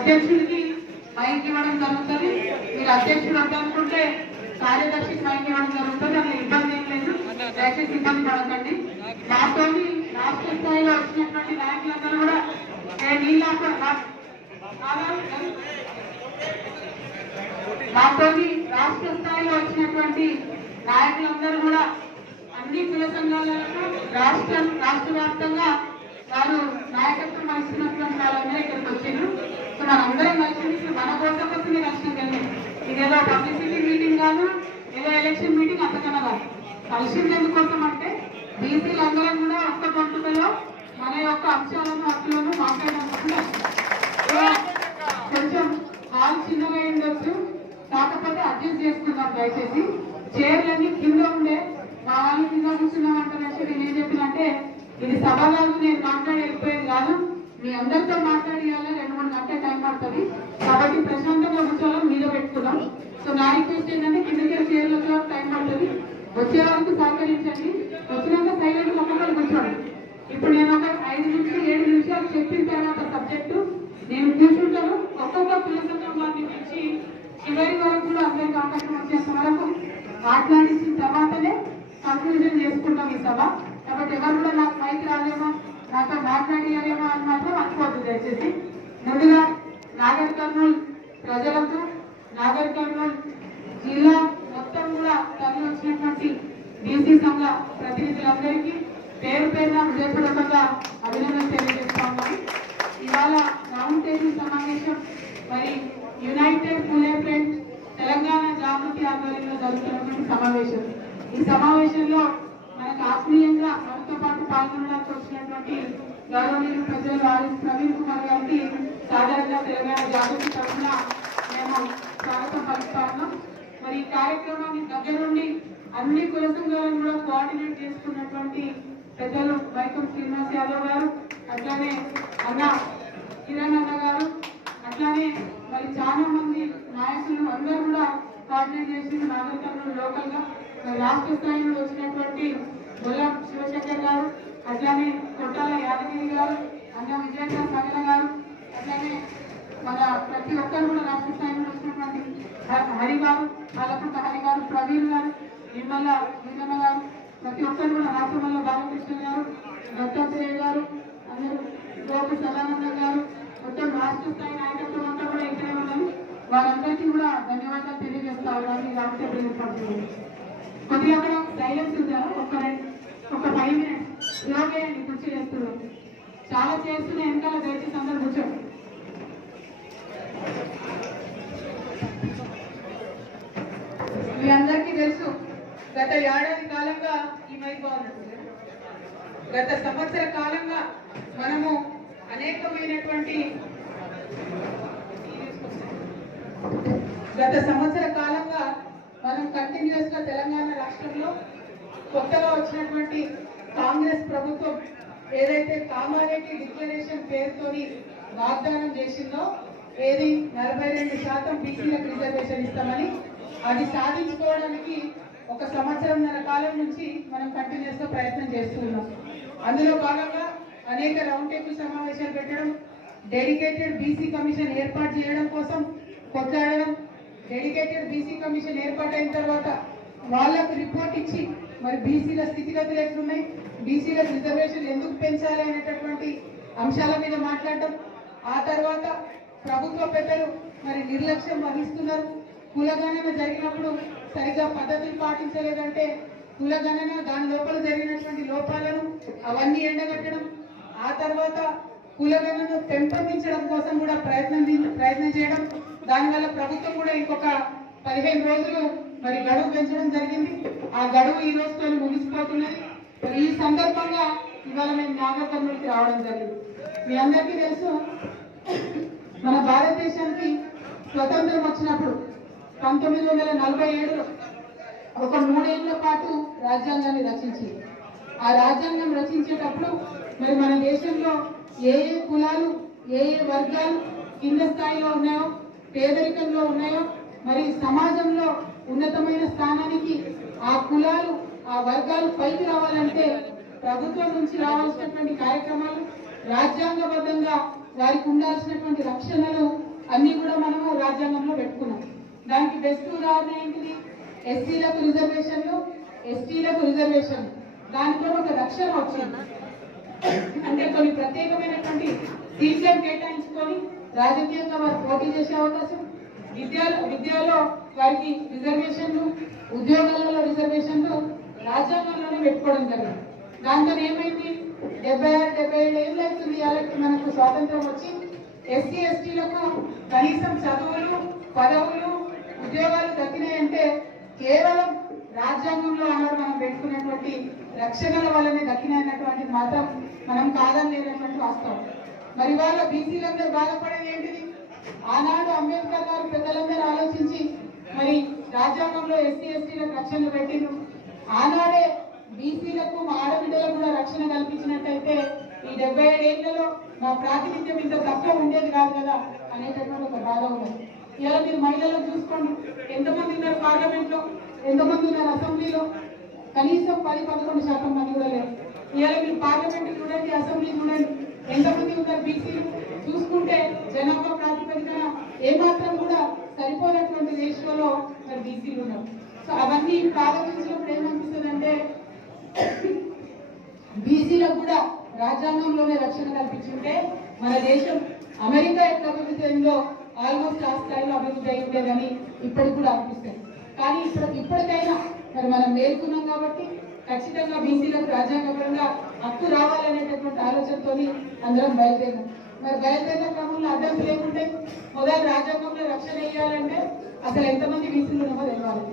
అధ్యక్షుడికి mic ఇవ్వడం జరుగుతుంది. మీరు అధ్యక్షుడు వద్దనుకుంటే కార్యదర్శికి మైక్ ఇవ్వడం జరుగుతుంది. అట్లా ఇబ్బంది ఏం లేదు, దయచేసి ఇబ్బంది పడకండి. నాతో రాష్ట్ర స్థాయిలో వచ్చినటువంటి నాయకులందరూ కూడా నాతో రాష్ట్ర స్థాయిలో వచ్చినటువంటి నాయకులందరూ కూడా అన్ని కుల సంఘాలకు రాష్ట్ర వ్యాప్తంగా వారు నాయకత్వం వహిస్తున్నటువంటి వాళ్ళందరూ ఇక్కడికి వచ్చిండ్రు. సో మనందరం కలిసి మన కోసం వస్తుంది కష్టం కలిగి ఇదేదో పబ్లిసిటీ మీటింగ్ కాదు, ఏదో ఎలక్షన్ మీటింగ్ అంతకన్నా కాదు. కలిసింది ఎందుకోసం అంటే బీసీలందరం కూడా ఒక్క గొంతుకలో మన యొక్క అంశాలను హక్కులను మాట్లాడాలనుకుంటున్నాం. కొంచెం హాల్ చిన్నగా ఉండొచ్చు, కాకపోతే అడ్జస్ట్ చేసుకుందాం. దయచేసి చైర్లన్నీ కింద ఉండే మా వాళ్ళు కింద కూర్చున్నామంటారంటే నేను ఏం చెప్పినంటే ఇది సభ కాదు, నేను మాట్లాడి వెళ్ళిపోయేది కాదు, మీ అందరితో మాట్లాడేయాలి, 2-3 గంటల టైం పడుతుంది. కాబట్టి ప్రశాంతంగా కూర్చోవాలని మీద పెట్టుకున్నాం. సో నా రిక్వెస్ట్ ఏంటంటే కిందకి చైర్లతో టైం పడుతుంది, వచ్చే వరకు సహకరించండి. వచ్చినాక సైలెంట్ ఒక్కొక్కరు కూర్చోండి. ఇప్పుడు నేను ఒక 5-7 నిమిషాలు చెప్పిన తర్వాత సబ్జెక్టు నేను కూర్చుంటాను. ఒక్కొక్క కులసంఘం వారిని పిలిచి చివరి వరకు కూడా అందరికి అవకాశం వచ్చేంత వరకు మాట్లాడించిన తర్వాతనే కంక్లూజన్ చేసుకుంటాం ఈ సభ. కాబట్టి ఎవరు కూడా నాకు మైక్ రాలేమో, నాతో మాట్లాడియాలేమో అని మాత్రం అనుకోవద్దు దయచేసి. ముందుగా నాగర్ కర్నూలు ప్రజలకు, నాగర్ కర్నూలు జిల్లా మొత్తం కూడా తరలి వచ్చినటువంటి బీసీ సంఘ ప్రతినిధులందరికీ పేరు పేరున హృదయపూర్వకంగా అభినందనలు తెలియజేస్తా ఉన్నాను. ఇవాళ రౌండ్ టేబుల్ సమావేశం మరి యునైటెడ్ పూలే ఫ్రెండ్స్ తెలంగాణ జాగృతి ఆధ్వర్యంలో జరుగుతున్నటువంటి సమావేశం. ఈ సమావేశంలో మనకు ఆత్మీయంగా మనతో పాటు పాల్గొనడానికి వచ్చినటువంటి గౌరవనీయులు ప్రజలు ప్రవీణ్ కుమార్ గారికి సాధారణంగా తెలంగాణ జాగృతి తరఫున మేము స్వాగతం పలుకుతా ఉన్నాం. మరి ఈ కార్యక్రమాన్ని దగ్గరుండి అన్ని కుల సంఘాలను కూడా కోఆర్డినేట్ చేసుకున్నటువంటి పెద్దలు వైకం శ్రీనివాస్ యాదవ్ గారు, అట్లానే అన్న కిరణ్ అన్న గారు, అట్లానే మరి చాలా మంది నాయకులు అందరూ కూడా కోఆర్డినేట్ చేసి నాగర్ కర్నూలు లోకల్ గా రాష్ట్ర స్థాయిలో వచ్చినటువంటి గొల్లం శివశంకర్ గారు, అట్లానే కొట్టాల యాదగిరి గారు, అన్న విజయేంద్ర సగల గారు, అట్లానే మన ప్రతి ఒక్కరు కూడా రాష్ట్ర స్థాయిలో వచ్చినటువంటి హరి గారు, పాలపుట్ట హరి గారు, ప్రవీణ్ గారు, నిమ్మల వీరన్న గారు, ప్రతి ఒక్కరు కూడా రాష్ట్రంలో బాలకృష్ణ గారు, దత్తాత్రేయ గారు, అందరూ గోపి సదానంద గారు, మొత్తం రాష్ట్ర స్థాయి నాయకత్వం అంతా కూడా ఇక్కడే ఉన్నారు. వారందరికీ కూడా ధన్యవాదాలు తెలియజేస్తా ఉన్నాను. రాష్ట్ర ఏర్పడుతుంది కొద్దిగా అక్కడ సైలెన్స్ ఉందా, ఒక 5 minutes ఇలాగేయండి. కుర్చీ చేస్తున్నాం, చాలా చేస్తున్నా వెనకాల దయచేసి అందరూ కూర్చోండి. మీ అందరికీ తెలుసు గత ఏడాది కాలంగా ఈ మైక్ బాగున్నట్టు గత సంవత్సర కాలంగా మనము అనేకమైనటువంటి మనం కంటిన్యూస్ గా తెలంగాణ రాష్ట్రంలో కొత్తగా వచ్చినటువంటి కాంగ్రెస్ ప్రభుత్వం ఏదైతే కామారెడ్డి డిక్లరేషన్ పేరుతోని వాగ్దానం చేసిందో, ఏది 42% బీసీలకు రిజర్వేషన్ ఇస్తామని, అది సాధించుకోవడానికి 1 సంవత్సరంన్నర కాలం నుంచి మనం కంటిన్యూస్ గా ప్రయత్నం చేస్తున్నాం. అందులో భాగంగా అనేక రౌండ్ టేబుల్ సమావేశాలు పెట్టడం, డెడికేటెడ్ బీసీ కమిషన్ ఏర్పాటు చేయడం కోసం కొట్లాడడం, డెడికేటెడ్ బీసీ కమిషన్ ఏర్పాటైన తర్వాత వాళ్ళకు రిపోర్ట్ ఇచ్చి మరి బీసీల స్థితిగతులు ఎట్లున్నాయి, బీసీలకు రిజర్వేషన్ ఎందుకు పెంచాలి అనేటటువంటి అంశాల మీద మాట్లాడడం. ఆ తర్వాత ప్రభుత్వ పెద్దలు మరి నిర్లక్ష్యం వహిస్తున్నారు, కులగణన జరిగినప్పుడు సరిగా పద్ధతులు పాటించలేదంటే కులగణన దాని లోపల జరిగినటువంటి లోపాలను అవన్నీ ఎండగట్టడం, ఆ తర్వాత కులగణను పెంపొందించడం కోసం కూడా ప్రయత్నం చేయడం. దానివల్ల ప్రభుత్వం కూడా ఇంకొక 15 రోజులు మరి గడువు పెంచడం జరిగింది. ఆ గడువు ఈ రోజుతో ముగిసిపోతున్నది. ఈ సందర్భంగా ఇవాళ మేము నాగర్ కర్నూలుకి రావడం జరిగింది. మీ అందరికీ తెలుసు, మన భారతదేశానికి స్వతంత్రం వచ్చినప్పుడు 1947లో ఒక 3 ఏళ్ల పాటు రాజ్యాంగాన్ని రచించింది. ఆ రాజ్యాంగం రచించేటప్పుడు మరి మన దేశంలో ఏ ఏ కులాలు, ఏ ఏ వర్గాలు కింద స్థాయిలో ఉన్నాయో, పేదరికంలో ఉన్నాయో, మరి సమాజంలో ఉన్నతమైన స్థానానికి ఆ కులాలు, ఆ వర్గాలు పైకి రావాలంటే ప్రభుత్వం నుంచి రావాల్సినటువంటి కార్యక్రమాలు, రాజ్యాంగబద్ధంగా వారికి ఉండాల్సినటువంటి రక్షణలు బెస్ట్ ఉదాహరణ ఏంటిది? ఎస్సీలకు రిజర్వేషన్లు, ఎస్టీలకు రిజర్వేషన్లు, దాంట్లో ఒక రక్షణ వచ్చింది. అంటే కొన్ని ప్రత్యేకమైనటువంటి సీట్లను కేటాయించుకొని రాజకీయంగా వారు పోటీ చేసే అవకాశం, విద్యలో వారికి రిజర్వేషన్లు, ఉద్యోగాలలో రిజర్వేషన్లు రాజ్యాంగంలోనే పెట్టుకోవడం జరిగింది. దాంతో ఏమైంది? 76-77 ఏళ్ళు అవుతుంది వాళ్ళకి మనకు స్వాతంత్రం వచ్చి. ఎస్సీ ఎస్టీలకు కనీసం చదువులు, పదవులు, ఉద్యోగాలు దక్కినాయంటే కేవలం రాజ్యాంగంలో ఆనాడు మనం పెట్టుకున్నటువంటి రక్షణల వల్లనే దక్కినటువంటిది మాత్రం మనం కాదనేటువంటి వాస్తవం. మరి వాళ్ళ బీసీలందరూ బాధపడేది ఏంటిది? ఆనాడు అంబేద్కర్ గారు పెద్దలందరూ ఆలోచించి మరి రాజ్యాంగంలో ఎస్సీ ఎస్టీలకు రక్షణలు పెట్టిండ్రు. ఆనాడే బీసీలకు మా ఆడబిడ్డలకు కూడా రక్షణ కల్పించినట్టయితే ఈ 77 ఏళ్లలో మా ప్రాతినిధ్యం ఇంత తక్కువ ఉండేది కాదు కదా అనేటటువంటి ఒక బాధ ఉన్నది. ఇలా మీరు మహిళలను చూసుకోండి, ఎంతమంది ఉన్నారు పార్లమెంట్ లో, ఎంతమంది ఉన్నారు అసెంబ్లీలో? కనీసం 10-11% మంది కూడా లేరు. ఇలా మీరు పార్లమెంట్ చూడండి, అసెంబ్లీ చూడండి, ఎంతమంది ఉన్నారు బీసీలు? చూసుకుంటే జనాభా ప్రాతిపదికన ఏమాత్రం కూడా సరిపోయినటువంటి రేషియోలో మరి బీసీలు ఉన్నారు. సో అవన్నీ ప్రారంభించినప్పుడు ఏమనిపిస్తుంది అంటే బీసీలకు కూడా రాజ్యాంగంలోనే రక్షణ కల్పించుంటే మన దేశం అమెరికా ఎట్లా అభివృద్ధి అయిందో ఆల్మోస్ట్ ఆ స్థాయిలో అభివృద్ధి అయి ఉండేదని ఇప్పటికి కూడా అనిపిస్తుంది. కానీ ఇప్పటికైనా మరి మనం మేల్కొన్నాం కాబట్టి ఖచ్చితంగా బీసీలకు రాజ్యాంగపరంగా హక్కు రావాలనేటటువంటి ఆలోచనతో అందరం బయలుదేరాం. మరి బయలుదేరిన క్రమంలో అడ్డంకి లేకుంటే మొదలు రాజ్యాంగంలో రక్షణ ఇవ్వాలంటే అసలు ఎంతమంది బీసీలు ఉన్నామో తెలియాలి.